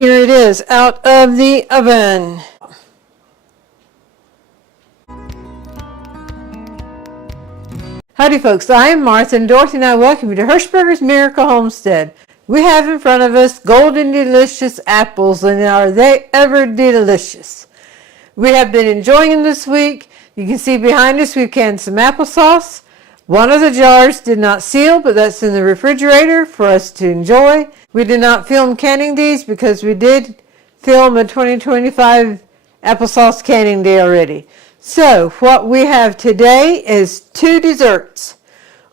Here it is, out of the oven. Howdy folks, I am Martha, and Dorothy and I welcome you to Hirschberger's Miracle Homestead. We have in front of us golden delicious apples, and are they ever delicious. We have been enjoying them this week. You can see behind us we've canned some applesauce. One of the jars did not seal, but that's in the refrigerator for us to enjoy. We did not film canning these because we did film a 2025 applesauce canning day already. So what we have today is two desserts.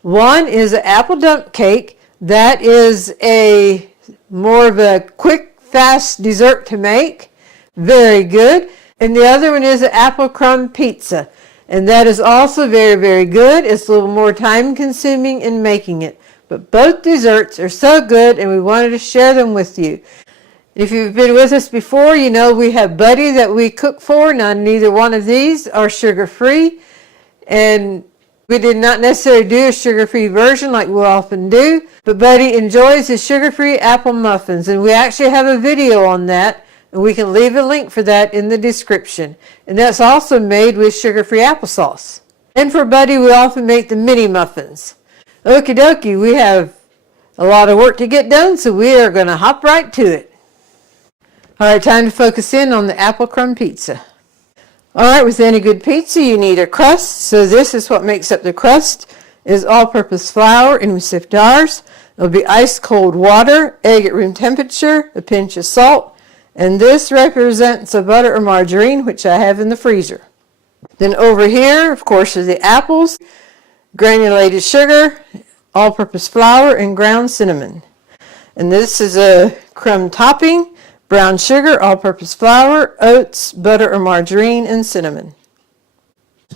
One is an apple dump cake. That is a more of a quick, fast dessert to make. Very good. And the other one is an apple crumb pizza. And that is also very, very good. It's a little more time consuming in making it. But both desserts are so good, and we wanted to share them with you. If you've been with us before, you know we have Buddy that we cook for. Now, neither one of these are sugar-free. And we did not necessarily do a sugar-free version like we often do. But Buddy enjoys his sugar-free apple muffins. And we actually have a video on that. And we can leave a link for that in the description. And that's also made with sugar-free applesauce. And for Buddy, we often make the mini muffins. Okie dokie, we have a lot of work to get done, so we are going to hop right to it. All right, time to focus in on the apple crumb pizza. All right, with any good pizza, you need a crust. So this is what makes up the crust, is all-purpose flour in sift jars. It'll be ice cold water, egg at room temperature, a pinch of salt. And this represents a butter or margarine, which I have in the freezer. Then over here, of course, are the apples, granulated sugar, all-purpose flour, and ground cinnamon. And this is a crumb topping, brown sugar, all-purpose flour, oats, butter or margarine, and cinnamon.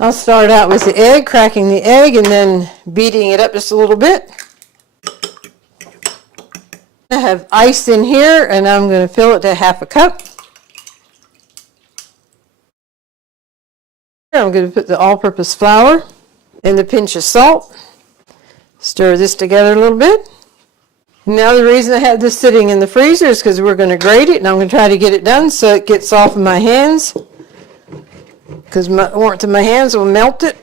I'll start out with the egg, cracking the egg, and then beating it up just a little bit. I have ice in here, and I'm going to fill it to half a cup. I'm going to put the all-purpose flour and the pinch of salt. Stir this together a little bit. Now the reason I have this sitting in the freezer is because we're going to grate it, and I'm going to try to get it done so it gets off of my hands, because the warmth of my hands will melt it.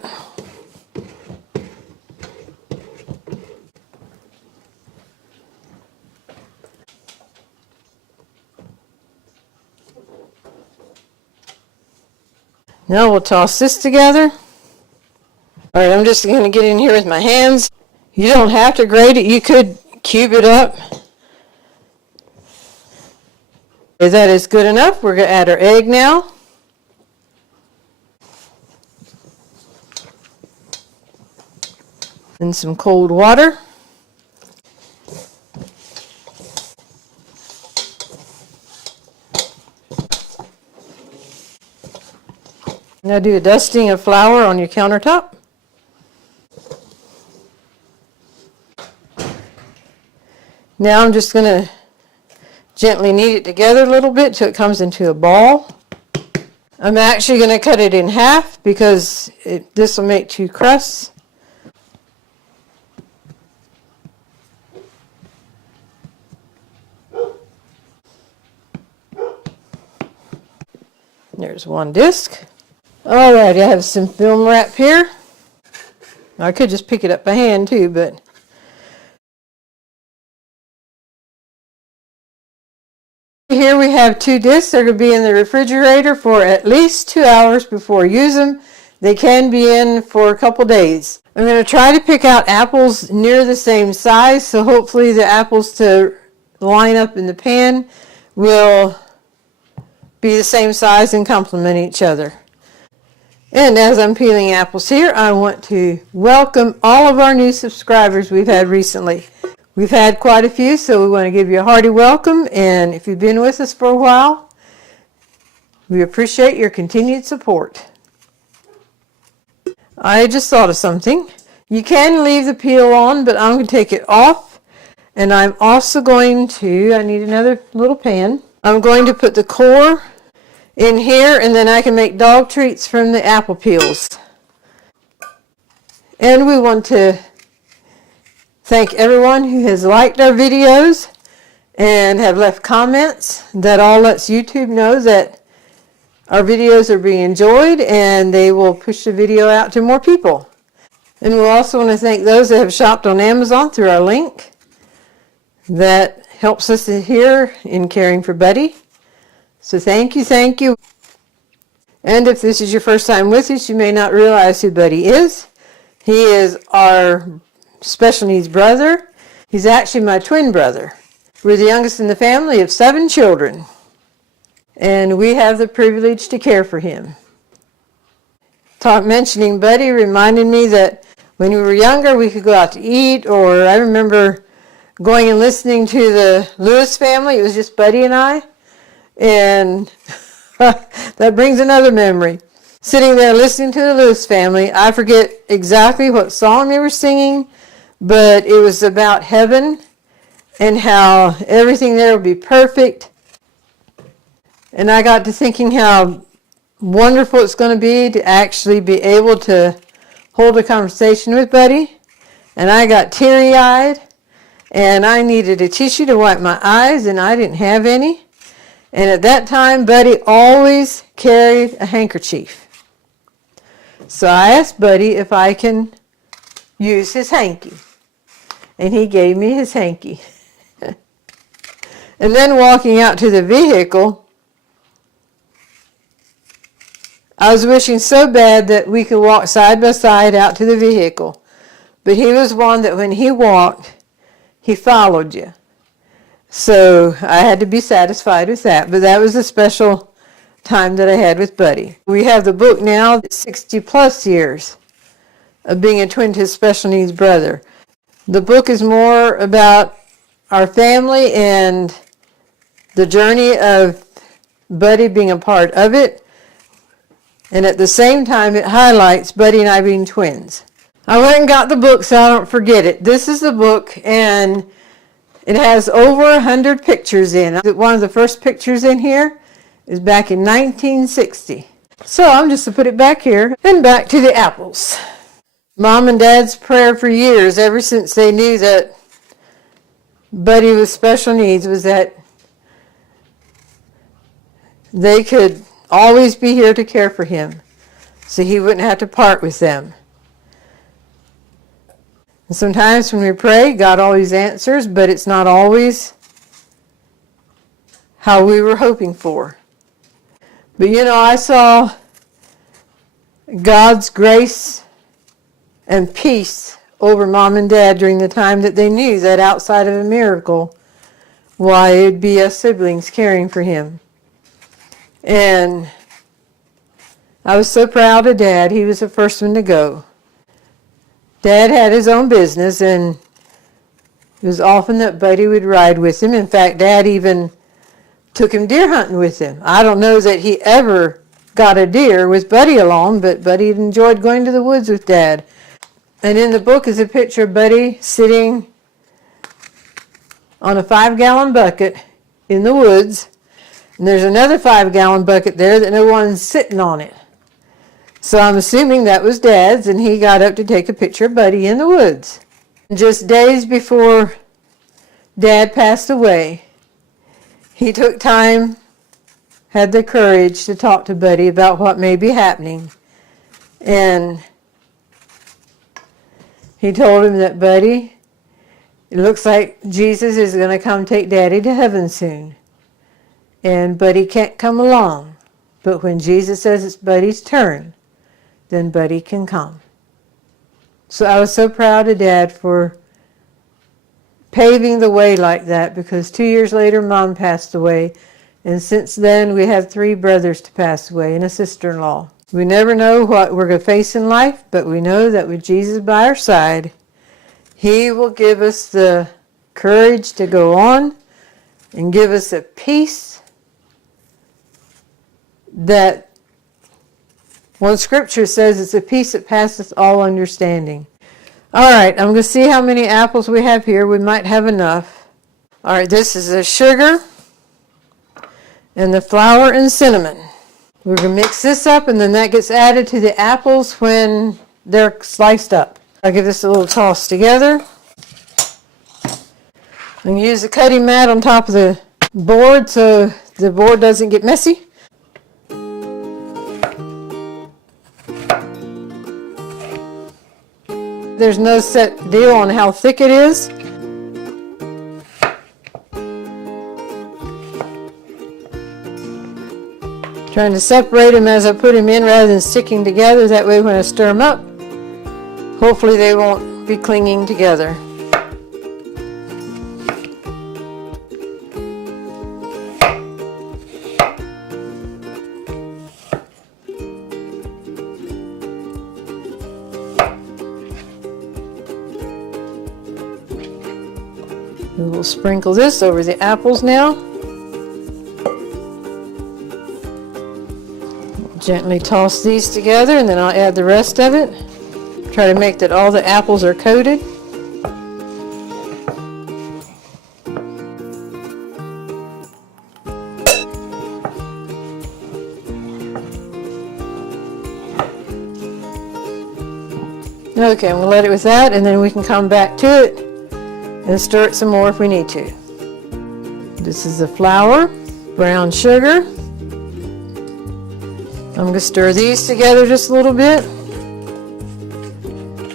Now we'll toss this together. All right, I'm just going to get in here with my hands. You don't have to grate it. You could cube it up. Okay, that is good enough. We're going to add our egg now. And some cold water. Now do a dusting of flour on your countertop. Now I'm just going to gently knead it together a little bit till it comes into a ball. I'm actually going to cut it in half because this will make two crusts. There's one disc. Alright, I have some film wrap here. I could just pick it up by hand too, but here we have two discs that are going to be in the refrigerator for at least 2 hours before you use them. They can be in for a couple days. I'm going to try to pick out apples near the same size, so hopefully the apples to line up in the pan will be the same size and complement each other. And as I'm peeling apples here, I want to welcome all of our new subscribers we've had recently. We've had quite a few, so we want to give you a hearty welcome. And if you've been with us for a while, we appreciate your continued support. I just thought of something. You can leave the peel on, but I'm going to take it off. And I'm also going to, I need another little pan. I'm going to put the core in here, and then I can make dog treats from the apple peels. And we want to thank everyone who has liked our videos and have left comments. That all lets YouTube know that our videos are being enjoyed, and they will push the video out to more people. And we'll also want to thank those that have shopped on Amazon through our link. That helps us here in caring for Buddy. So thank you, thank you. And if this is your first time with us, you may not realize who Buddy is. He is our special needs brother. He's actually my twin brother. We're the youngest in the family of 7 children. And we have the privilege to care for him. Mentioning Buddy reminded me that when we were younger, we could go out to eat, or I remember going and listening to the Lewis family. It was just Buddy and I. And that brings another memory. Sitting there listening to the Lewis family, I forget exactly what song they were singing, but it was about heaven and how everything there would be perfect. And I got to thinking how wonderful it's going to be to actually be able to hold a conversation with Buddy. And I got teary-eyed, and I needed a tissue to wipe my eyes, and I didn't have any. And at that time, Buddy always carried a handkerchief. So I asked Buddy if I can use his hanky. And he gave me his hanky. And then walking out to the vehicle, I was wishing so bad that we could walk side by side out to the vehicle. But he was one that when he walked, he followed you. So I had to be satisfied with that. But that was a special time that I had with Buddy. We have the book now, 60 plus years of being a twin to his special needs brother. The book is more about our family and the journey of Buddy being a part of it. And at the same time, it highlights Buddy and I being twins. I went and got the book so I don't forget it. This is the book, and it has over 100 pictures in. One of the first pictures in here is back in 1960. So I'm just to put it back here and back to the apples. Mom and Dad's prayer for years, ever since they knew that Buddy with special needs, was that they could always be here to care for him, so he wouldn't have to part with them. And sometimes when we pray, God always answers, but it's not always how we were hoping for. But you know, I saw God's grace and peace over Mom and Dad during the time that they knew that outside of a miracle, why it'd be us siblings caring for him. And I was so proud of Dad. He was the first one to go. Dad had his own business, and it was often that Buddy would ride with him. In fact, Dad even took him deer hunting with him. I don't know that he ever got a deer with Buddy along, but Buddy enjoyed going to the woods with Dad. And in the book is a picture of Buddy sitting on a 5-gallon bucket in the woods. And there's another 5-gallon bucket there that no one's sitting on it. So I'm assuming that was Dad's, and he got up to take a picture of Buddy in the woods. Just days before Dad passed away, he took time, had the courage to talk to Buddy about what may be happening. And he told him that, Buddy, it looks like Jesus is going to come take Daddy to heaven soon. And Buddy can't come along. But when Jesus says it's Buddy's turn, then Buddy can come. So I was so proud of Dad for paving the way like that, because 2 years later, Mom passed away. And since then, we have 3 brothers to pass away and a sister-in-law. We never know what we're going to face in life, but we know that with Jesus by our side, He will give us the courage to go on and give us a peace that one scripture says it's a peace that passeth all understanding. All right, I'm going to see how many apples we have here. We might have enough. All right, this is the sugar and the flour and cinnamon. We're going to mix this up, and then that gets added to the apples when they're sliced up. I'll give this a little toss together. And use the cutting mat on top of the board so the board doesn't get messy. There's no set deal on how thick it is. Trying to separate them as I put them in rather than sticking together. That way when I stir them up, hopefully they won't be clinging together. We will sprinkle this over the apples now. Gently toss these together and then I'll add the rest of it. Try to make that all the apples are coated. Okay, we'll let it with that and then we can come back to it and stir it some more if we need to. This is the flour, brown sugar. I'm going to stir these together just a little bit.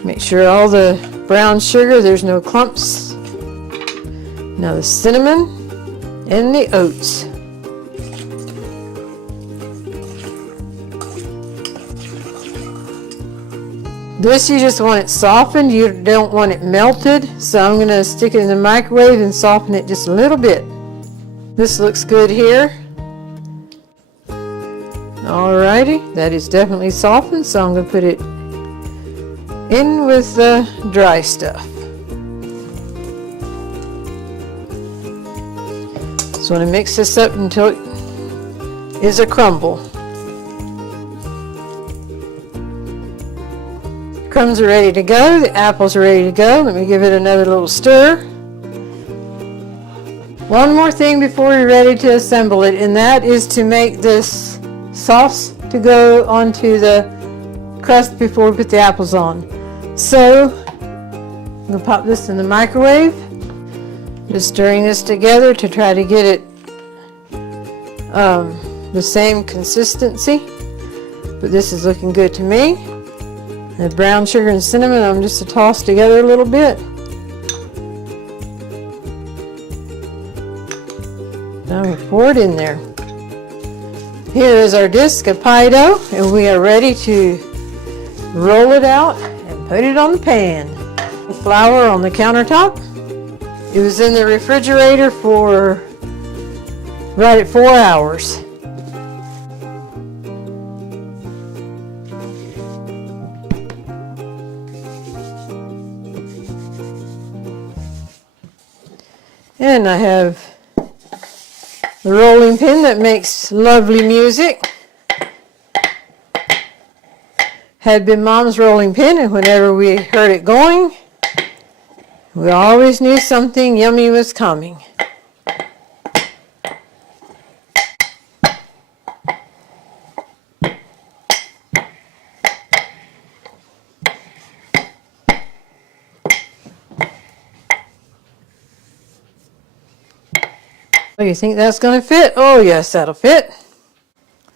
Make sure all the brown sugar, there's no clumps. Now the cinnamon and the oats. This you just want it softened, you don't want it melted, so I'm going to stick it in the microwave and soften it just a little bit. This looks good here. Alrighty, that is definitely softened, so I'm going to put it in with the dry stuff. So I'm going to mix this up until it is a crumble. Crumbs are ready to go, the apples are ready to go. Let me give it another little stir. One more thing before we're ready to assemble it, and that is to make this sauce to go onto the crust before we put the apples on. So I'm going to pop this in the microwave. Just stirring this together to try to get it the same consistency, but this is looking good to me. The brown sugar and cinnamon, I'm just to toss together a little bit. Now we pour it in there. Here is our disc of pie dough, and we are ready to roll it out and put it on the pan. Flour on the countertop. It was in the refrigerator for right at 4 hours. And I have the rolling pin that makes lovely music. Had been Mom's rolling pin, and whenever we heard it going, we always knew something yummy was coming. Oh, you think that's going to fit? Oh, yes, that'll fit.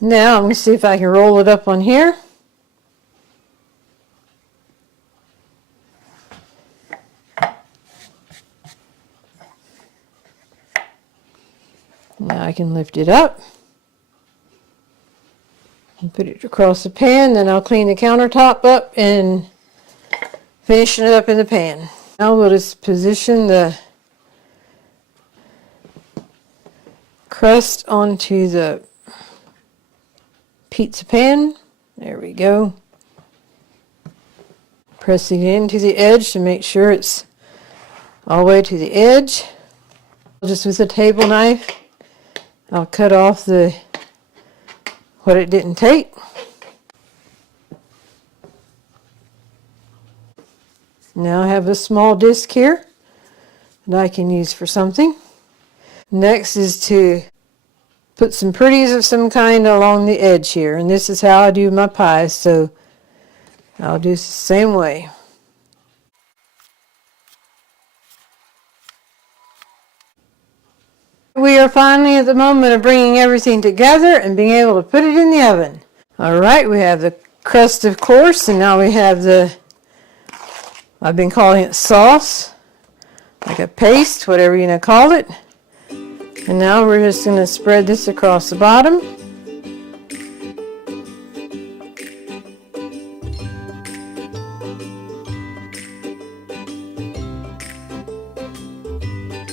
Now I'm going to see if I can roll it up on here. Now I can lift it up and put it across the pan. Then I'll clean the countertop up and finish it up in the pan. Now we'll just position the crust onto the pizza pan. There we go. Pressing it into the edge to make sure it's all the way to the edge. Just with a table knife, I'll cut off what it didn't take. Now I have a small disc here that I can use for something. Next is to put some pretties of some kind along the edge here, and this is how I do my pies, so I'll do it the same way. We are finally at the moment of bringing everything together and being able to put it in the oven. All right, we have the crust, of course, and now we have I've been calling it sauce, like a paste, whatever you're going to call it. And now we're just going to spread this across the bottom.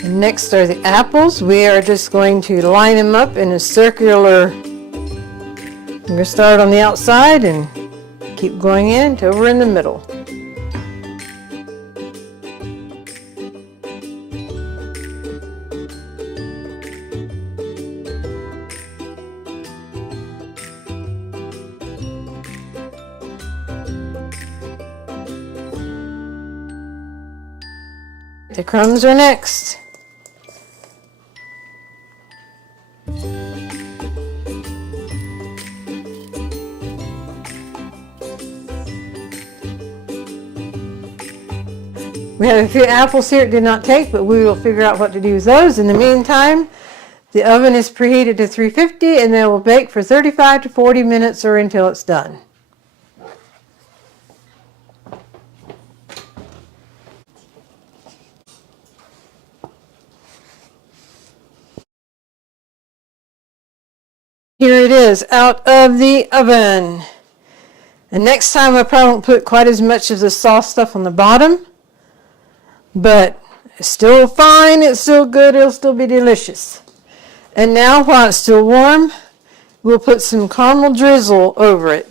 And next are the apples. We are just going to line them up in a circular. I'm going to start on the outside and keep going in to over in the middle. The crumbs are next. We have a few apples here it did not take, but we will figure out what to do with those. In the meantime, the oven is preheated to 350 and they will bake for 35 to 40 minutes or until it's done. Here it is, out of the oven. And next time I probably won't put quite as much of the sauce stuff on the bottom, but it's still fine, it's still good, it'll still be delicious. And now while it's still warm, we'll put some caramel drizzle over it.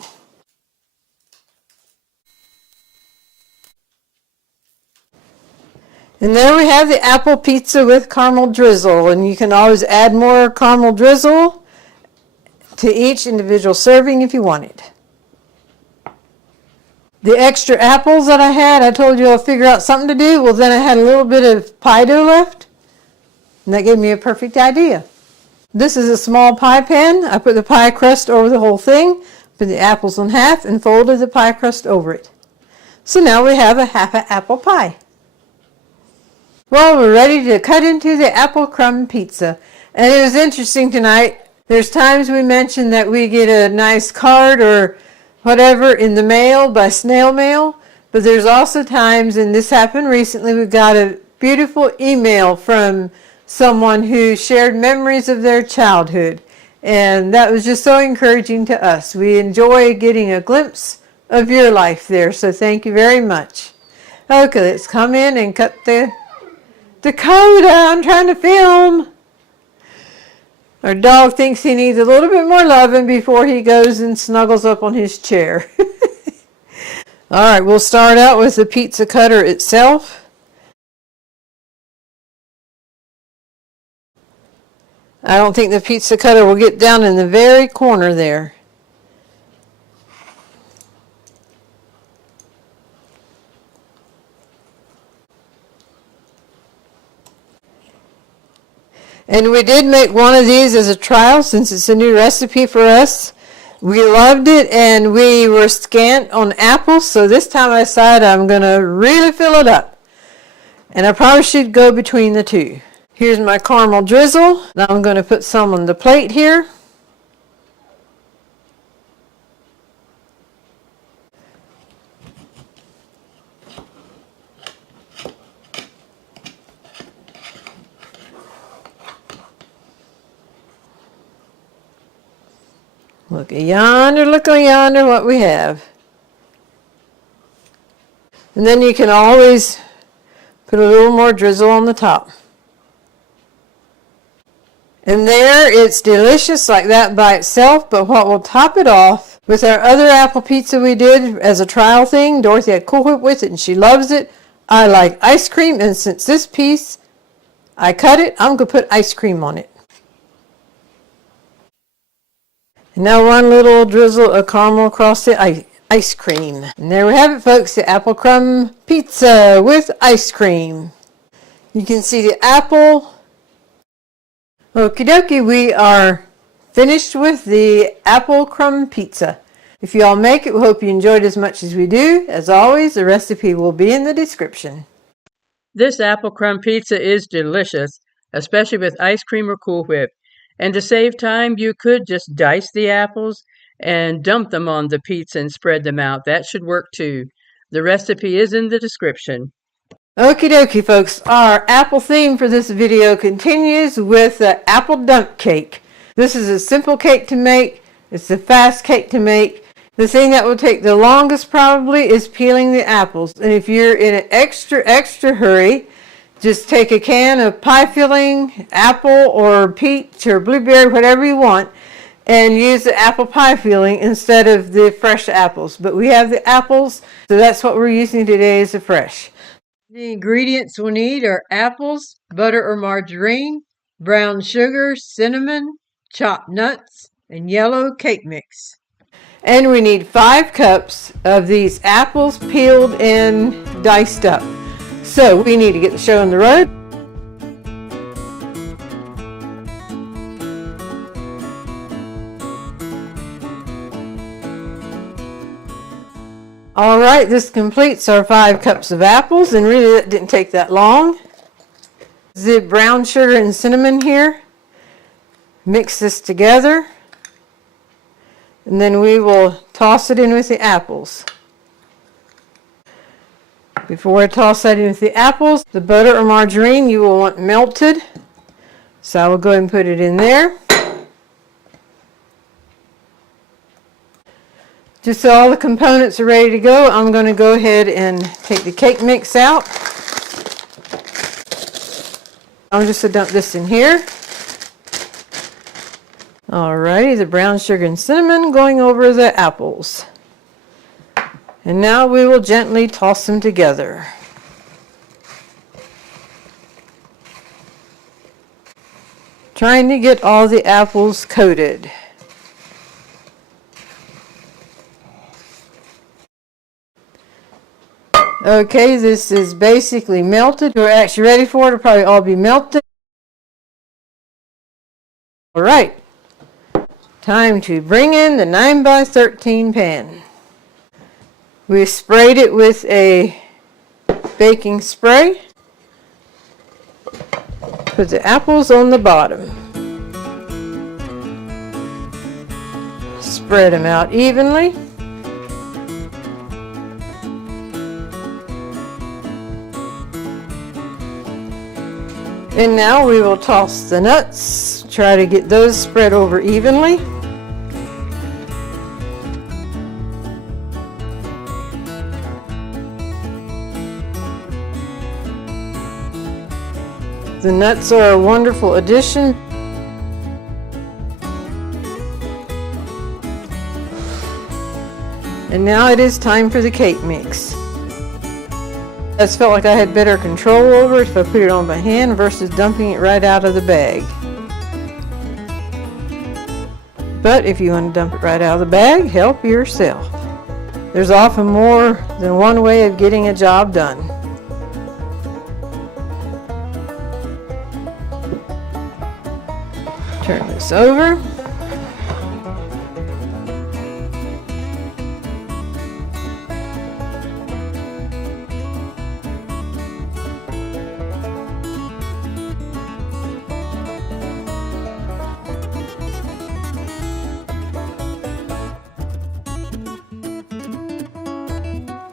And there we have the apple pizza with caramel drizzle, and you can always add more caramel drizzle to each individual serving if you want it. The extra apples that I had, I told you I'll figure out something to do. Well, then I had a little bit of pie dough left, and that gave me a perfect idea. This is a small pie pan. I put the pie crust over the whole thing, put the apples in half, and folded the pie crust over it. So now we have a half an apple pie. Well, we're ready to cut into the apple crumb pizza. And it was interesting tonight. There's times we mention that we get a nice card or whatever in the mail by snail mail, but there's also times, and this happened recently, we got a beautiful email from someone who shared memories of their childhood, and that was just so encouraging to us. We enjoy getting a glimpse of your life there, so thank you very much. Okay, let's come in and cut the coda. I'm trying to film. Our dog thinks he needs a little bit more loving before he goes and snuggles up on his chair. All right, we'll start out with the pizza cutter itself. I don't think the pizza cutter will get down in the very corner there. And we did make one of these as a trial since it's a new recipe for us. We loved it and we were scant on apples, so this time I decided I'm going to really fill it up. And I probably should go between the two. Here's my caramel drizzle. Now I'm going to put some on the plate here. Look yonder what we have. And then you can always put a little more drizzle on the top. And there, it's delicious like that by itself, but what will top it off, with our other apple pizza we did as a trial thing, Dorothy had Cool Whip with it and she loves it. I like ice cream, and since this piece, I cut it, I'm going to put ice cream on it. And now one little drizzle of caramel across the ice cream. And there we have it, folks, the apple crumb pizza with ice cream. You can see the apple. Okie dokie, we are finished with the apple crumb pizza. If you all make it, we hope you enjoyed as much as we do. As always, the recipe will be in the description. This apple crumb pizza is delicious. especially with ice cream or Cool Whip. And to save time, you could just dice the apples and dump them on the pizza and spread them out. That should work too. The recipe is in the description. Okie dokie, folks. Our apple theme for this video continues with the apple dump cake. This is a simple cake to make. It's a fast cake to make. The thing that will take the longest probably is peeling the apples. And if you're in an extra hurry, just take a can of pie filling, apple or peach or blueberry, whatever you want, and use the apple pie filling instead of the fresh apples. But we have the apples, so that's what we're using today is the fresh. The ingredients we'll need are apples, butter or margarine, brown sugar, cinnamon, chopped nuts, and yellow cake mix. And we need 5 cups of these apples peeled and diced up. So we need to get the show on the road. All right, this completes our 5 cups of apples, and really that didn't take that long. The brown sugar and cinnamon here. Mix this together, and then we will toss it in with the apples. Before I toss that in with the apples, the butter or margarine you will want melted. So I will go ahead and put it in there. Just so all the components are ready to go, I'm going to go ahead and take the cake mix out. I'm just going to dump this in here. Alrighty, the brown sugar and cinnamon going over the apples. And now we will gently toss them together. Trying to get all the apples coated. Okay, this is basically melted. We're actually ready for it. It'll probably all be melted. All right, time to bring in the 9x13 pan. We sprayed it with a baking spray. Put the apples on the bottom. Spread them out evenly. And now we will toss the nuts, try to get those spread over evenly. The nuts are a wonderful addition. And now it is time for the cake mix. I just felt like I had better control over it if I put it on my hand versus dumping it right out of the bag. But if you want to dump it right out of the bag, help yourself. There's often more than one way of getting a job done. Turn this over.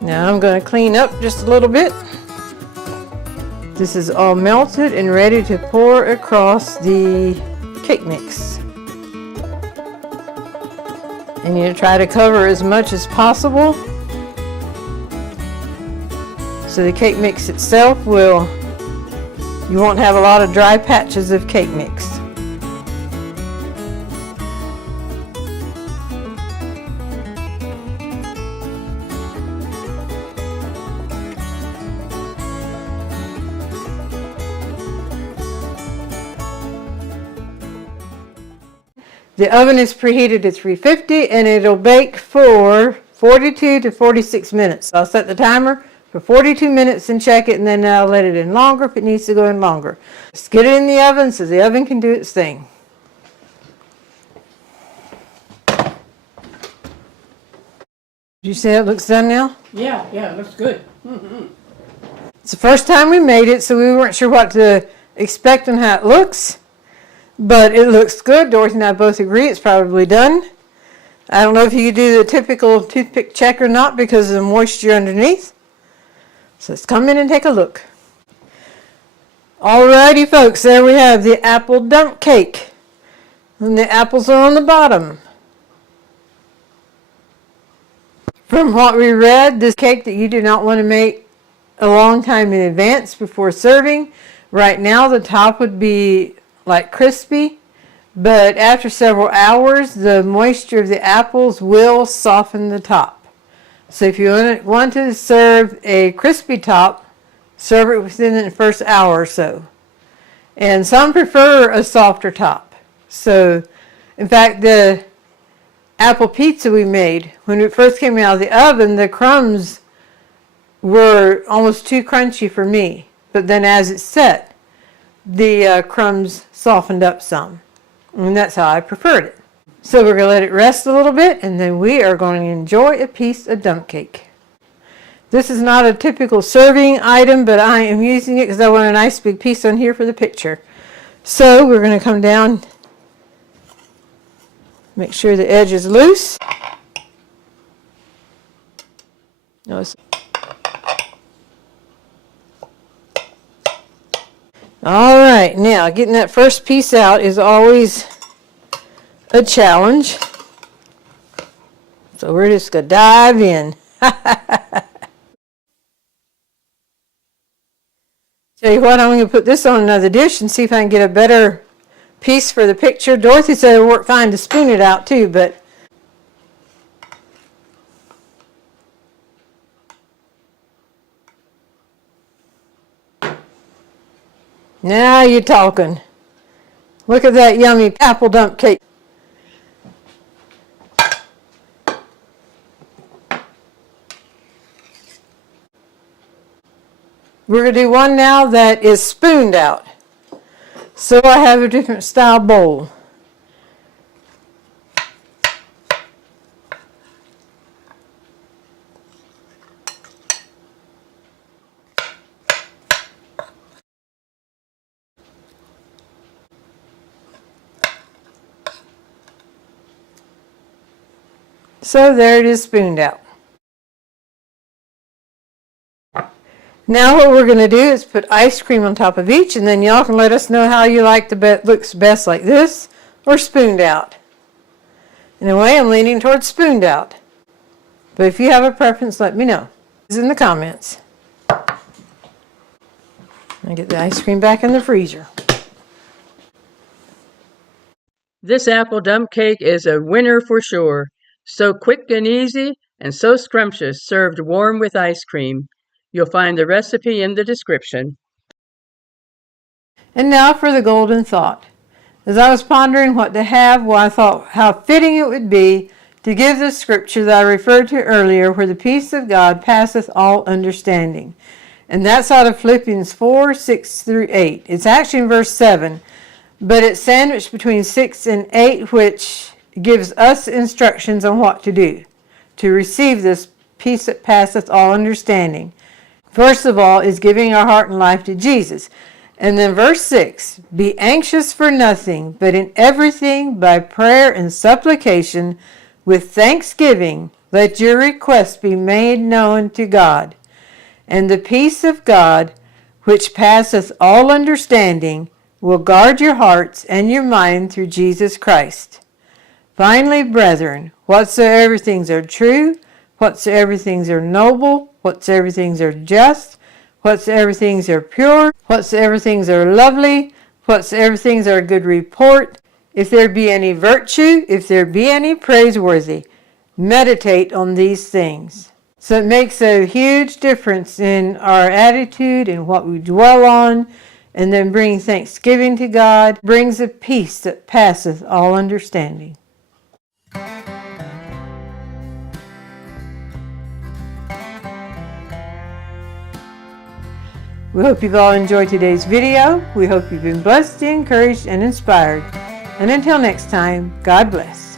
Now I'm going to clean up just a little bit. This is all melted and ready to pour across the cake mix. And you try to cover as much as possible so the cake mix itself you won't have a lot of dry patches of cake mix. The oven is preheated to 350 and it'll bake for 42 to 46 minutes. I'll set the timer for 42 minutes and check it, and then I'll let it in longer if it needs to go in longer. Just get it in the oven so the oven can do its thing. Did you see how it looks done now? Yeah, it looks good. It's the first time we made it, so we weren't sure what to expecting how it looks, but it looks good. Dorothy and I both agree it's probably done. I don't know if you could do the typical toothpick check or not because of the moisture underneath. So let's come in and take a look. Alrighty folks, there we have the apple dump cake. And the apples are on the bottom. From what we read, this cake that you do not want to make a long time in advance before serving. Right now the top would be like crispy, but after several hours the moisture of the apples will soften the top. So if you want to serve a crispy top, serve it within the first hour or so. And some prefer a softer top. So in fact, the apple pizza we made, when it first came out of the oven, the crumbs were almost too crunchy for me. But then as it set, the crumbs softened up some. And that's how I preferred it. So we're going to let it rest a little bit, and then we are going to enjoy a piece of dump cake. This is not a typical serving item, but I am using it because I want a nice big piece on here for the picture. So we're going to come down, make sure the edge is loose. All right, now getting that first piece out is always a challenge. So we're just going to dive in. Tell you what, I'm going to put this on another dish and see if I can get a better piece for the picture. Dorothy said it would work fine to spoon it out too, but now you're talking. Look at that yummy apple dump cake. We're going to do one now that is spooned out. So I have a different style bowl. So there it is, spooned out. Now what we're going to do is put ice cream on top of each, and then y'all can let us know how you like the looks best, like this or spooned out. In a way, I'm leaning towards spooned out. But if you have a preference, let me know. It's in the comments. I get the ice cream back in the freezer. This apple dump cake is a winner for sure. So quick and easy, and so scrumptious, served warm with ice cream. You'll find the recipe in the description. And now for the golden thought. As I was pondering what to have, well, I thought how fitting it would be to give the scripture that I referred to earlier, where the peace of God passeth all understanding. And that's out of Philippians 4, 6 through 8. It's actually in verse 7, but it's sandwiched between 6 and 8, which gives us instructions on what to do to receive this peace that passeth all understanding. First of all is giving our heart and life to Jesus. And then verse 6, be anxious for nothing, but in everything by prayer and supplication with thanksgiving, let your requests be made known to God. And the peace of God, which passeth all understanding, will guard your hearts and your mind through Jesus Christ. Finally, brethren, whatsoever things are true, whatsoever things are noble, whatsoever things are just, whatsoever things are pure, whatsoever things are lovely, whatsoever things are good report, if there be any virtue, if there be any praiseworthy, meditate on these things. So it makes a huge difference in our attitude and what we dwell on, and then bring thanksgiving to God, brings a peace that passeth all understanding. We hope you've all enjoyed today's video. We hope you've been blessed, encouraged, and inspired. And until next time, God bless.